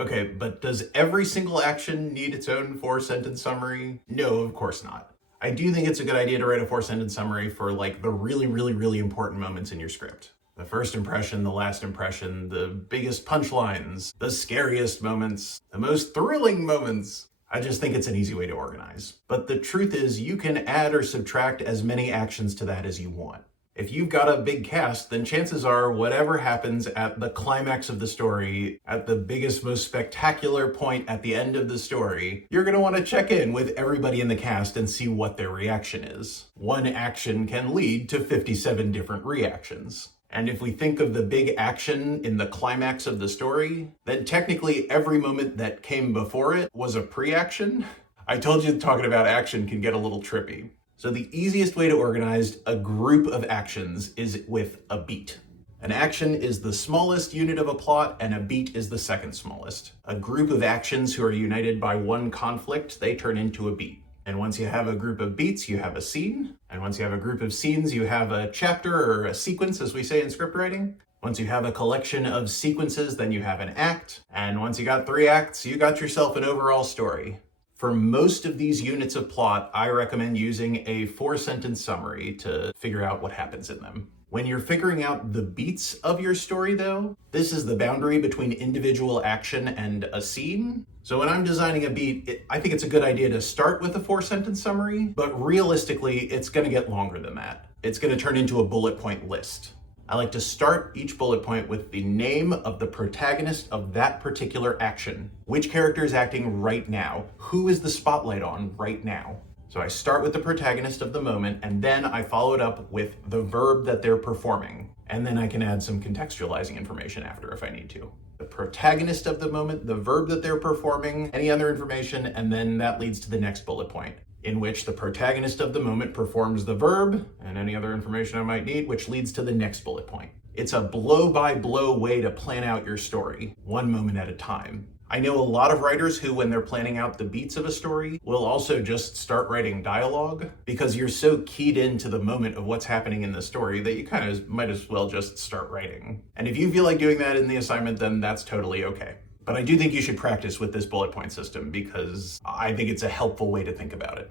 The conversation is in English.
Okay, but does every single action need its own 4-sentence summary? No, of course not. I do think it's a good idea to write a 4-sentence summary for like the really important moments in your script. The first impression, the last impression, the biggest punchlines, the scariest moments, the most thrilling moments. I just think it's an easy way to organize. But the truth is, you can add or subtract as many actions to that as you want. If you've got a big cast, then chances are whatever happens at the climax of the story, at the biggest, most spectacular point at the end of the story, you're going to want to check in with everybody in the cast and see what their reaction is. One action can lead to 57 different reactions. And if we think of the big action in the climax of the story, then technically every moment that came before it was a pre-action. I told you talking about action can get a little trippy. So the easiest way to organize a group of actions is with a beat. An action is the smallest unit of a plot, and a beat is the second smallest. A group of actions who are united by one conflict, they turn into a beat. And once you have a group of beats, you have a scene. And once you have a group of scenes, you have a chapter or a sequence, as we say in script writing. Once you have a collection of sequences, then you have an act. And once you got 3 acts, you got yourself an overall story. For most of these units of plot, I recommend using a 4-sentence summary to figure out what happens in them. When you're figuring out the beats of your story, though, this is the boundary between individual action and a scene. So when I'm designing a beat, I think it's a good idea to start with a 4-sentence summary, but realistically, it's going to get longer than that. It's going to turn into a bullet point list. I like to start each bullet point with the name of the protagonist of that particular action. Which character is acting right now? Who is the spotlight on right now? So I start with the protagonist of the moment, and then I follow it up with the verb that they're performing. And then I can add some contextualizing information after if I need to. The protagonist of the moment, the verb that they're performing, any other information, and then that leads to the next bullet point, in which the protagonist of the moment performs the verb and any other information I might need, which leads to the next bullet point. It's a blow-by-blow way to plan out your story, one moment at a time. I know a lot of writers who, when they're planning out the beats of a story, will also just start writing dialogue because you're so keyed into the moment of what's happening in the story that you kind of might as well just start writing. And if you feel like doing that in the assignment, then that's totally okay. But I do think you should practice with this bullet point system because I think it's a helpful way to think about it.